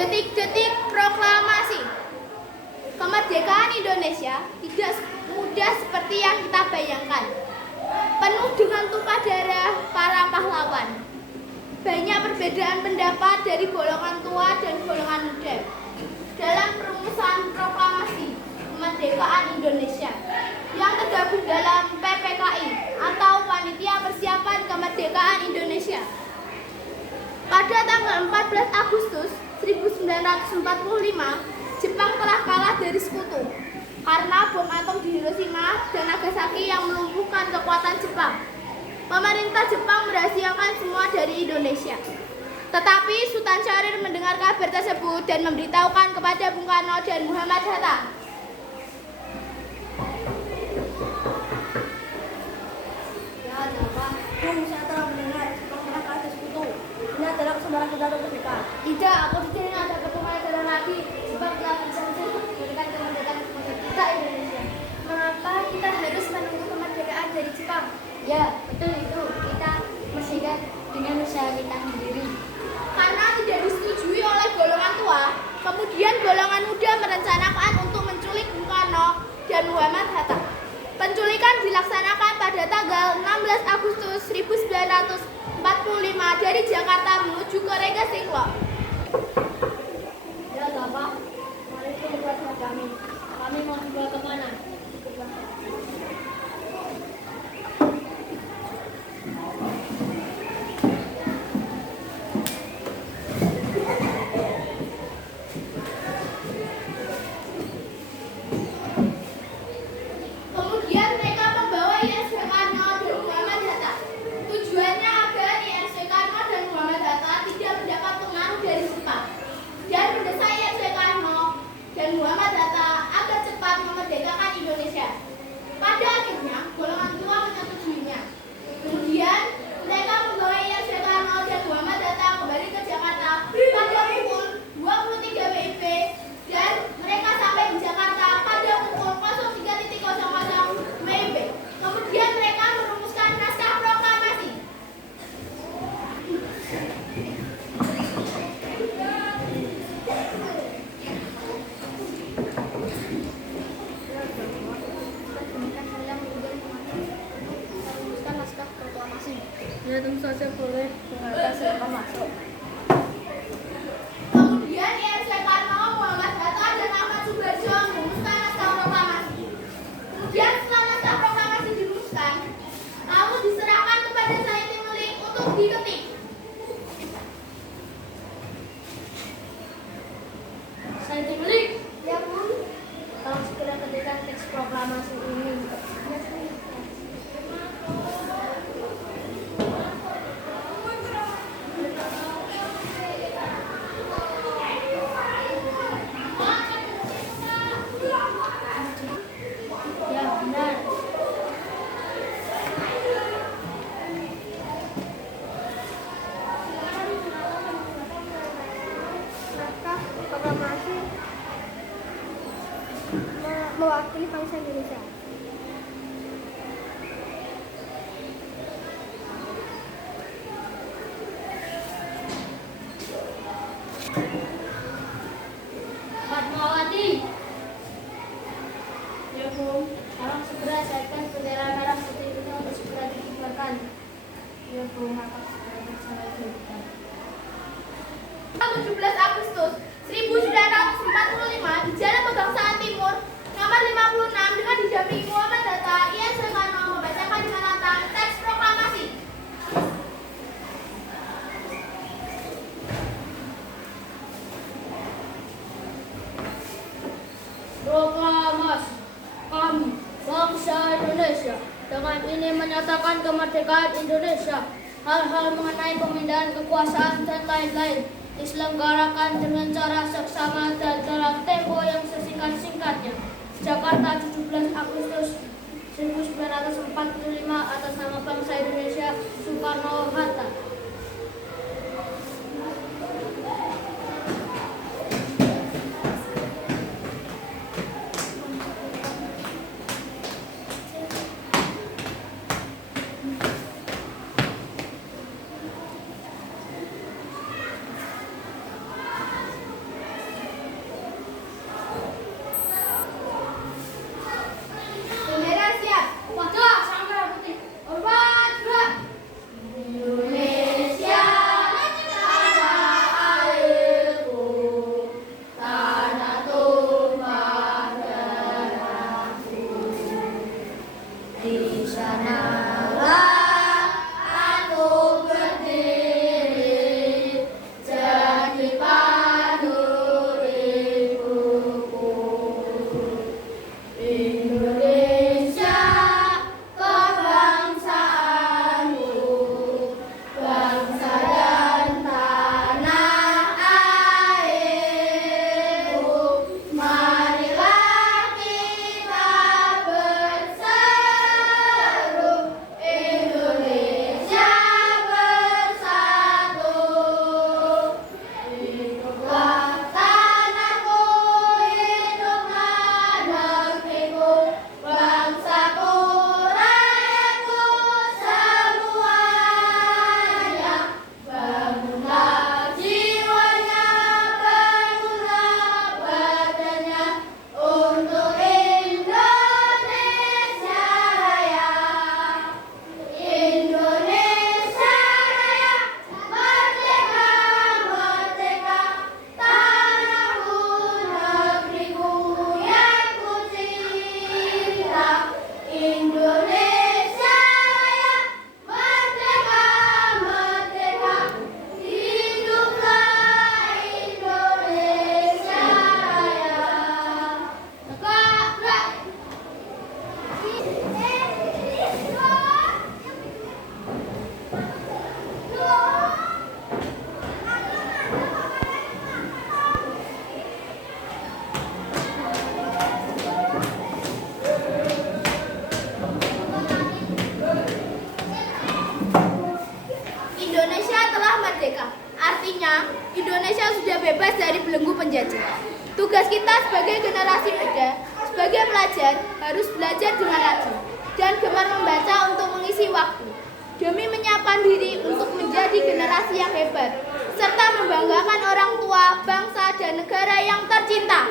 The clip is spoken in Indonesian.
Detik-detik proklamasi. Kemerdekaan Indonesia tidak mudah seperti yang kita bayangkan. Penuh dengan tumpah darah para pahlawan. Banyak perbedaan pendapat dari golongan tua dan golongan muda dalam perumusan proklamasi kemerdekaan Indonesia yang tergabung dalam PPKI atau Panitia Persiapan Kemerdekaan Indonesia. Pada tanggal 14 Agustus 1945, Jepang telah kalah dari sekutu karena bom atom di Hiroshima dan Nagasaki yang melumpuhkan kekuatan Jepang. Pemerintah Jepang merahasiakan semua dari Indonesia. Tetapi Sultan Syahrir mendengar kabar tersebut dan memberitahukan kepada Bung Karno dan Muhammad Hatta. Ya, ada apa? Bung, saya telah mendengar Jepang telah kalah dari sekutu. Ini adalah kesempatan kita untuk merdeka. Tidak, aku tidak ada perkembangan dalam lagi. Jepang telah berhasil memberikan kemerdekaan kepada kita Indonesia. Mengapa kita harus menunggu kemerdekaan dari Jepang? Ya, betul itu. Kita merdeka dengan usaha kita sendiri. Karena tidak disetujui oleh golongan tua, kemudian golongan muda merencanakan untuk menculik Bung Karno dan Muhammad Hatta. Penculikan dilaksanakan pada tanggal 16 Agustus 1945 dari Jakarta menuju ke Rengas Dengklok. Ya, ada apa? Mari kita membuat kami. Kami mau dibawa kemana? Kemudian mereka membawa ISW Karno dan Muhammad Hatta. Tujuannya agar ISW Karno dan Muhammad Hatta tidak mendapat pengaruh dari Jepang dan mendesak ISW Karno dan Muhammad Hatta agar cepat memerdekakan Indonesia. Pada akhirnya, golongan tua menyetujuinya. Kemudian, mereka membawa ISW Karno dan Muhammad Hatta kembali ke Jakarta pada pukul 23 WIB dan mereka sampai di Jakarta pada pukul 03.00 WIB. Kemudian mereka merumuskan naskah proklamasi. Ya, tentu saja boleh. Dengarkan silakan masuk. Kemudian ISW Karno, Muhammad Hatta, dan Ahmad Subarjo merumuskan naskah proklamasi. Kemudian setelah naskah proklamasi dirumuskan, lalu diserahkan kepada Said Timlik untuk diketik. Saya Timlik. Ya, Bun. Tolong segera ketikkan teks proklamasi ini. Ya, benar. Naskah proklamasi mewakili bangsa Indonesia. Fatmawati. Ya, Bung. Tolong segera cairkan bendera merah putih ini untuk segera dikibarkan. Ya, Bung. Akan segera dilaksanakan. 17 Agustus 1945 di Jalan Kebangsaan Timur nomor 56 dengan didampingi Muhammad Hatta, ISW Karno membacakan dengan lantang teks proklamasi. Proklamasi kami, bangsa Indonesia, dengan ini menyatakan kemerdekaan Indonesia. Hal-hal mengenai pemindahan kekuasaan dan lain-lain diselenggarakan dengan cara seksama dan dalam tempo yang sesingkat-singkatnya. Jakarta, 17 Agustus 1945, atas nama bangsa Indonesia, Soekarno-Hatta. Di sanalah aku berdiri, jadi padu ibuku. Indonesia, kebangsaanku, bangsa dan tanah airku. Marilah kita berseru, Indonesia bersatu. Hiduplah tanahku, hiduplah negeriku, bangsaku, rakyatku semuanya. Bangunlah jiwanya, bangunlah badannya untuk Indonesia Raya. Indonesia Raya, merdeka, merdeka, tanahku, negeriku yang ku cinta. Indonesia Raya, merdeka, merdeka, hiduplah Indonesia Raya. Tegak, Indonesia telah merdeka. Artinya, Indonesia sudah bebas dari belenggu penjajah. Tugas kita sebagai generasi muda, sebagai pelajar, harus belajar dengan rajin dan gemar membaca untuk mengisi waktu, demi menyiapkan diri untuk menjadi generasi yang hebat, serta membanggakan orang tua, bangsa, dan negara yang tercinta.